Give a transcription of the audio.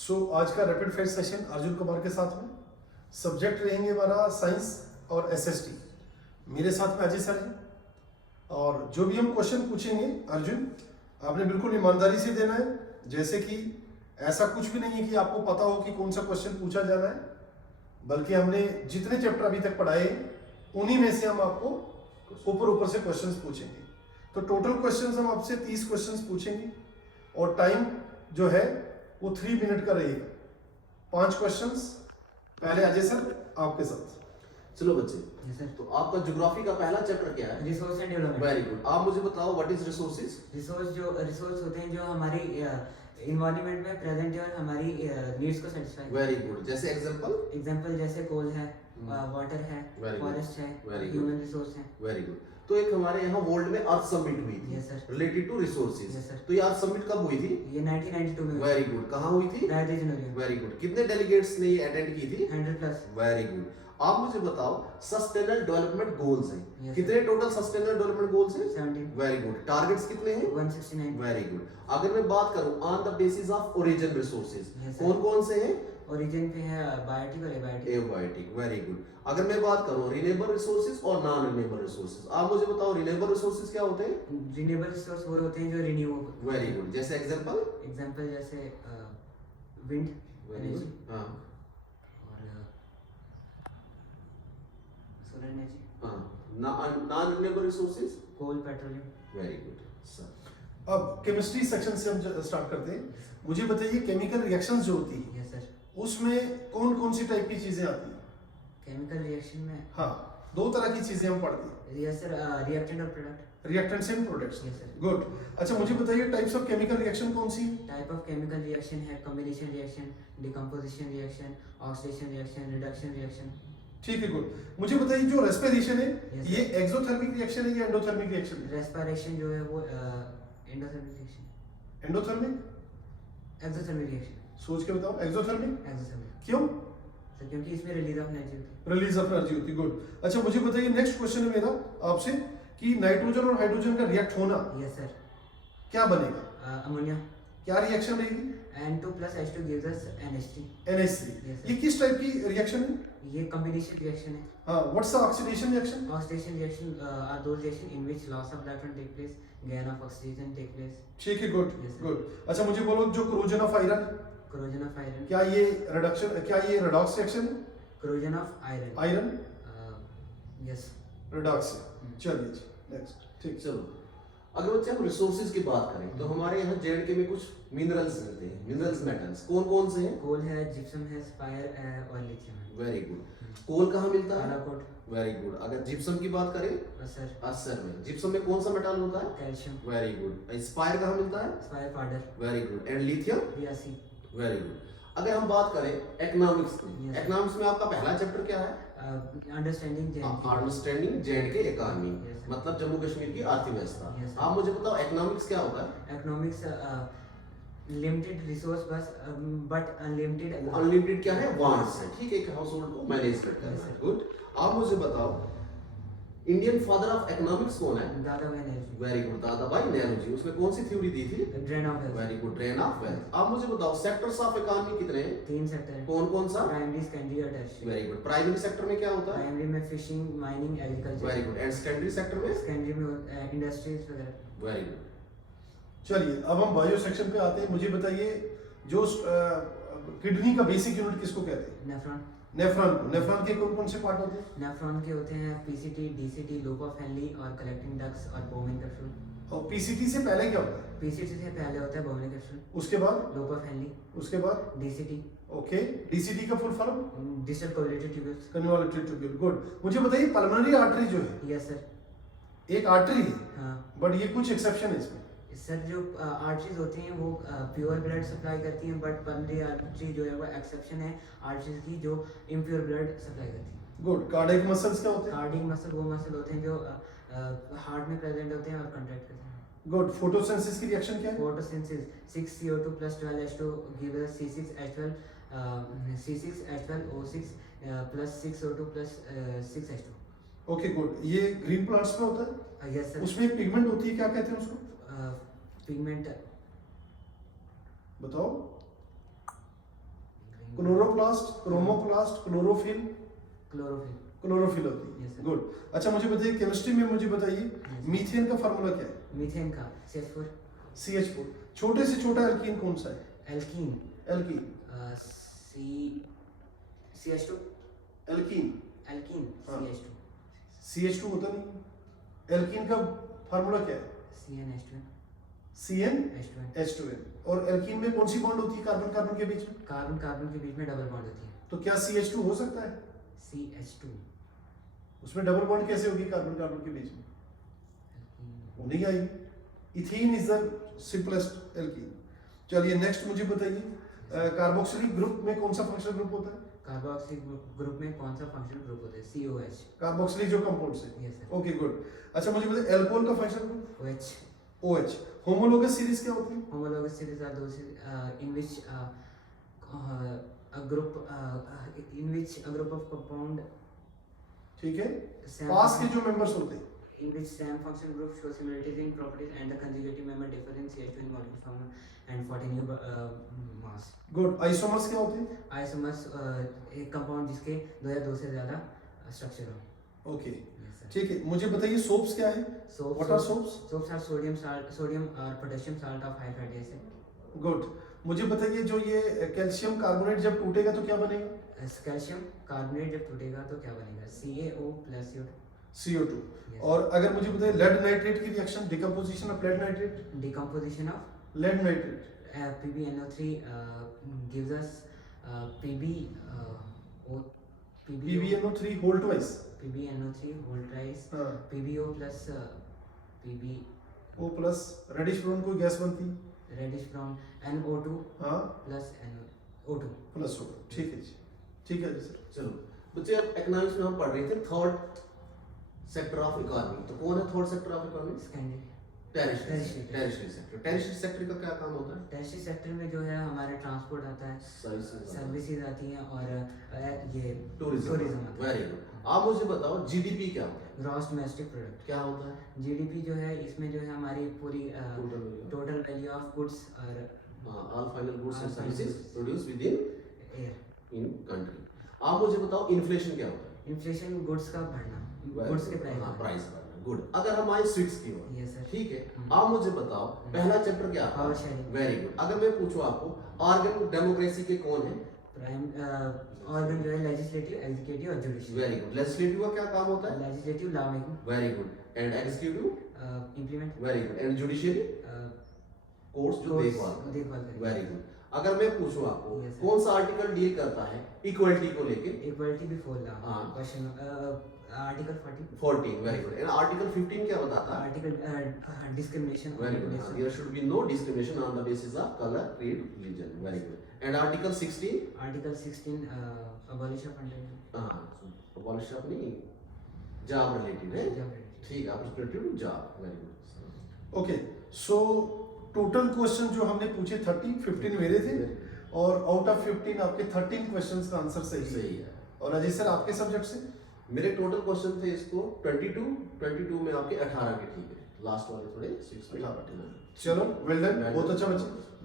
आज का rapid fire session Arjun Kumar के साथ में सब्जेक्ट रहेंगे हमारा साइंस और एसएसटी। मेरे साथ में अजय सर हैं और जो भी हम क्वेश्चन पूछेंगे अर्जुन आपने बिल्कुल ईमानदारी से देना है। जैसे कि ऐसा कुछ भी नहीं है कि आपको पता हो कि कौन सा क्वेश्चन पूछा जाना है, बल्कि हमने जितने चैप्टर अभी तक पढ़ाए उन्हीं में से हम आपको ऊपर से क्वेश्चंस पूछेंगे। तो टोटल क्वेश्चंस हम आपसे 30 क्वेश्चंस पूछेंगे और टाइम जो है वो 3 मिनट का रहेगा। 5 क्वेश्चंस। पहले अजय सर आपके साथ। चलो बच्चे, तो आपका ज्योग्राफी का पहला चैप्टर क्या है? Resource and development. Very good. आप मुझे बताओ व्हाट इज रिसोर्सेज? रिसोर्स होते हैं जो हमारी इन्वायरमेंट में प्रेजेंट है और हमारी नीड्स को सेटिस्फाई। Very good. जैसे एग्जांपल जैसे कोल है, वाटर है, फॉरेस्ट है, ह्यूमन रिसोर्स है। Very good. तो एक हमारे यहाँ वर्ल्ड में अर्थ समिट हुई थी yes sir, related to resources. Yes sir. तो ये अर्थ समिट कब हुई थी? ये 1992 में। Very good. कहाँ हुई थी? Very good. कितने डेलीगेट्स ने ये अटेंड की थी? 100 प्लस। Very good. आप मुझे बताओ सस्टेनेबल डेवलपमेंट गोल्स हैं। Yes, कितने टोटल सस्टेनेबल डेवलपमेंट गोल्स हैं? 17। Very good. टारगेट्स कितने हैं? 169। Very good. अगर मैं बात करूं on the basis of origin resources, Yes, sir। कौन कौन से हैं? ओरिजिन पे है बायोटिक और एबायोटिक। एबायोटिक। Very good. अगर मैं बात करूं रिन्यूएबल रिसोर्सेज और नॉन रिन्यूएबल रिसोर्सेज, आप मुझे बताओ रिन्यूएबल रिसोर्सेज क्या होते हैं? रिन्यूएबल रिसोर्स वो होते हैं जो रिन्यूएबल। Very good. जैसे एग्जांपल जैसे विंड एनर्जी हाँ और सोलर एनर्जी। हाँ। नॉन रिन्यूएबल रिसोर्सेज कोल, पेट्रोलियम। Very good sir. अब केमिस्ट्री सेक्शन से हम स्टार्ट करते हैं। मुझे बताइए केमिकल रिएक्शंस जो होती है यस सर। उसमें कौन कौन सी टाइप की चीजें आती हैं? केमिकल रिएक्शन में हाँ, 2 तरह की चीजें हम पढ़ते हैं, यस सर, रिएक्टेंट और product. Reactants and products. Yes, sir। Good. अच्छा मुझे बताइए टाइप्स ऑफ केमिकल रिएक्शन कौन सी? टाइप ऑफ केमिकल रिएक्शन है combination reaction, decomposition reaction, oxidation reaction, reduction reaction. ठीक है, गुड। मुझे बताइए जो रेस्पिरेशन है Yes, ये एक्सोथर्मिक रिएक्शन है या एंडोथर्मिक रिएक्शन है? रेस्पिरेशन जो है वो endothermic reaction. Endothermic. Exothermic reaction. सोच के बताओ। एक्सोथर्मिक। एक्सोथर्मिक क्यों? सर क्योंकि इसमें रिलीज ऑफ एनर्जी होती है। रिलीज ऑफ एनर्जी होती है। गुड। अच्छा मुझे बताइए नेक्स्ट क्वेश्चन है मेरा आपसे कि नाइट्रोजन और हाइड्रोजन का रिएक्ट होना यस सर। क्या बनेगा? अमोनिया। क्या रिएक्शन रहेगी? N2 plus H2 gives us NH3। NH3। Yes, sir। ये किस टाइप की रिएक्शन है? ये कॉम्बिनेशन रिएक्शन है। हाँ, what's the oxidation reaction? Oxidation reaction are those reaction in which loss of electron take place, gain of oxygen take place। ठीक है, good Yes, sir। Good. अच्छा मुझे बोलो जो corrosion of iron, corrosion of iron। क्या ये redox reaction है? corrosion of iron। Iron yes। redox है। चलिए जी नेक्स्ट। ठीक। चलो, अगर बच्चे हम रिसोर्सेज की बात करें तो हमारे यहाँ जेएंडके में कुछ मिनरल्स मिलते हैं। मिनरल्स मेटल्स कौन कौन से हैं? कोल है, जिप्सम है, स्पायर है और लिथियम है। Very good. कोल कहाँ मिलता है? बालाकोट। Very good. अगर जिप्सम की बात करें सर असर में, जिप्सम में कौन सा मेटल होता है? कैल्शियम। Very good. स्पायर कहाँ मिलता है? Spire powder. Very good. And lithium? Reasi. Very good. अगर हम बात करें इकोनॉमिक्स में, Yes, sir। इकोनॉमिक्स में आपका पहला चैप्टर क्या है? Understanding understanding J&K economy, Yes, sir। मतलब जम्मू कश्मीर की अर्थव्यवस्था। Yes, sir। आप मुझे बताओ इकोनॉमिक्स क्या होता है? इकोनॉमिक्स लिमिटेड रिसोर्स बस बट अनलिमिटेड। अनलिमिटेड क्या है? वांट्स है। ठीक है, एक हाउस होल्ड को मैनेज करता Yes, है। sir। गुड। आप मुझे बताओ इंडियन फादर ऑफ इकोनॉमिक्स कौन है? दादा भाई नेहरू। Very good. दादा भाई नेहरू जी। उसमें कौन सी थ्योरी दी थी? Drain of wealth. Very good. Drain of wealth. आप मुझे बताओ सेक्टर्स ऑफ इकोनॉमी कितने हैं? 3 सेक्टर है। कौन कौन सा? प्राइमरी, सेकेंडरी और tertiary. Very good. Primary sector में क्या होता है? प्राइमरी में fishing, mining, agriculture. Very good. And secondary sector में? सेकेंडरी में इंडस्ट्रीज वगैरह। Very good. चलिए अब हम बायो सेक्शन पे आते हैं। मुझे बताइए जो किडनी का बेसिक यूनिट किसको कहते हैं? नेफ्रॉन। नेफ्रॉन को। नेफ्रॉन के कौन कौन से पार्ट होते हैं? नेफ्रॉन के होते हैं PCT, DCT, loop of Henley और कलेक्टिंग डक्ट्स और बोवेन कैप्सूल। और पीसीटी से पहले क्या होता है? पीसीटी से पहले होता है बोवेन कैप्सूल। उसके बाद? Loop of Henle. उसके बाद? DCT, okay. डीसीटी का full form? Distal convoluted tubules. Convoluted tubule. Good. मुझे बताइए पल्मोनरी आर्टरी जो है यस सर। एक आर्टरी है, हाँ बट ये कुछ एक्सेप्शन है इसमें। सर जो आर्टरीज होती हैं वो प्योर ब्लड सप्लाई करती हैं, बट पल्मोनरी आर्टरी जो है वो एक्सेप्शन है आर्टरीज की जो इम्प्योर ब्लड सप्लाई करती है। गुड। कार्डियक मसल्स क्या होते हैं? कार्डियक मसल वो मसल होते हैं जो हार्ट में प्रेजेंट होते हैं और कंट्रैक्ट करते हैं। गुड। फोटोसिंथेसिस की रिएक्शन क्या है? Photosynthesis 6CO2 plus 12H2 gives us C6H12O6 plus 6O2 plus 6H2। Okay good. ये ग्रीन प्लांट्स में होता है। Yes sir. उसमें एक पिगमेंट होती है, क्या कहते हैं उसको? पिगमेंट बताओ। Chloroplast, chromoplast, chlorophyll, chlorophyll. Chlorophyll होती Yes, है। sir. गुड। अच्छा मुझे बताइए केमिस्ट्री में मुझे बताइए मीथेन का फार्मूला क्या है? मीथेन का CH4। CH4। छोटे से छोटा एल्कीन कौन सा है? Alkene alkene. CH2। Alkene alkene हाँ। CH2। CH2 होता नहीं। एल्कीन का फार्मूला क्या है? CnH2n। CnH2n। और एल्कीन में कौन सी बॉन्ड होती है कार्बन कार्बन के बीच में? कार्बन कार्बन के बीच में डबल बॉन्ड होती है। तो क्या CH2 हो सकता है? CH2। उसमें डबल बॉन्ड कैसे होगी कार्बन कार्बन के बीच में? वो नहीं आएगी। Ethene is the simplest alkene. चलिए नेक्स्ट मुझे बताइए कार्बोक्सिलिक ग्रुप में कौन सा फंक्शनल ग्रुप होता है? कार्बोक्सिलिक ग्रुप में कौन सा फंक्शनल ग्रुप होता है? COH। कार्बोक्सिलिक जो कंपाउंड्स है। Yes, sir. Okay good. अच्छा मुझे बताइए एल्कोहल का functional group? OH। OH। Homologous series क्या होती है? Homologous series are those in which a group of compound ठीक है। same पास के function- जो मेंबर्स होते हैं in which same function group show similarities in properties and the conjugative member differ in CH2 in molecular form and 14 U mass. Good. Isomers क्या होते हैं? Isomers एक कंपाउंड जिसके 2 या 2 से ज्यादा स्ट्रक्चर हो। Okay Yes, sir. ठीक है। मुझे बताइए सोप्स क्या है? Soaps- what are soaps? Soaps are sodium or potassium salt of high fatty acid. Good. मुझे बताइए जो ये कैल्शियम कार्बोनेट जब टूटेगा तो क्या बनेगा? कैल्शियम कार्बोनेट जब टूटेगा तो क्या बनेगा? CaO plus CO2. CO2। Yes. और अगर मुझे बताइए लेड नाइट्रेट की reaction decomposition of lead nitrate? Decomposition of lead nitrate PbNO3 gives us PbNO3 whole twice. PbNO3 whole twice हाँ। PbO plus Pb O plus reddish brown कोई gas बनती है? reddish brown NO2 हाँ plus NO2। Plus हो। ठीक है जी। ठीक है जी सर। चलो बच्चे अब इकोनॉमिक्स में हम पढ़ रहे थे थर्ड सेक्टर ऑफ इकोनॉमी। तो कौन है third sector of economy? Scandinavia। Tertiary Tertiary. Tertiary sector. Tertiary sector का क्या काम होता है? टैक्सी सेक्टर में जो है हमारे ट्रांसपोर्ट आता है, सर्विसेज आती हैं और ये टूरिज्म टूरिज्म आता है। Very good. आप मुझे बताओ जीडीपी क्या होता है? Gross domestic product. क्या होता है? जीडीपी जो है इसमें जो है हमारी पूरी total total value of goods और all final goods and All final services goods. Produce within a year. Country. आप मुझे बताओ इन्फ्लेशन क्या होता है? इन्फ्लेशन गुड्स का बढ़ना, गुड्स के प्राइस। हाँ प्राइस बढ़ना। गुड। अगर हम आए स्विट्स की ओर, यस सर। ठीक है, आप मुझे बताओ पहला चैप्टर क्या Power था? sharing. Very good. अगर मैं पूछूं आपको ऑर्गन डेमोक्रेसी के कौन है? प्राइम ऑर्गन जो है लेजिस्लेटिव, एग्जीक्यूटिव और जुडिशियल। Very good. लेजिस्लेटिव का क्या काम होता है? Legislative law making, very good. And executive? Implement, very good. And judiciary? Courts जो देखभाल करें। Very good. अगर मैं पूछूं आपको Yes, sir. कौन सा आर्टिकल डील करता है इक्वलिटी को लेके? Equality before law. हाँ। Question article 40। 14 very good. And article 15 क्या बताता है? Article discrimination very good. There should be no discrimination on the basis of colour, creed, religion. Very good. And article 16? Article 16 abolish of undertaking. हां abolish of नहीं, job related है। ठीक है, आप related to job. Very good. Okay so total question जो हमने पूछे 30, 15 मेरे थे और आउट ऑफ 15 आपके 13 क्वेश्चंस का आंसर सही सही है। और अजय सर आपके सब्जेक्ट से मेरे टोटल क्वेश्चन थे इसको 22 में आपके 18 के ठीक है। लास्ट वाले थोड़े 6 में 18। चलो वेल डन, बहुत अच्छा बच्चे।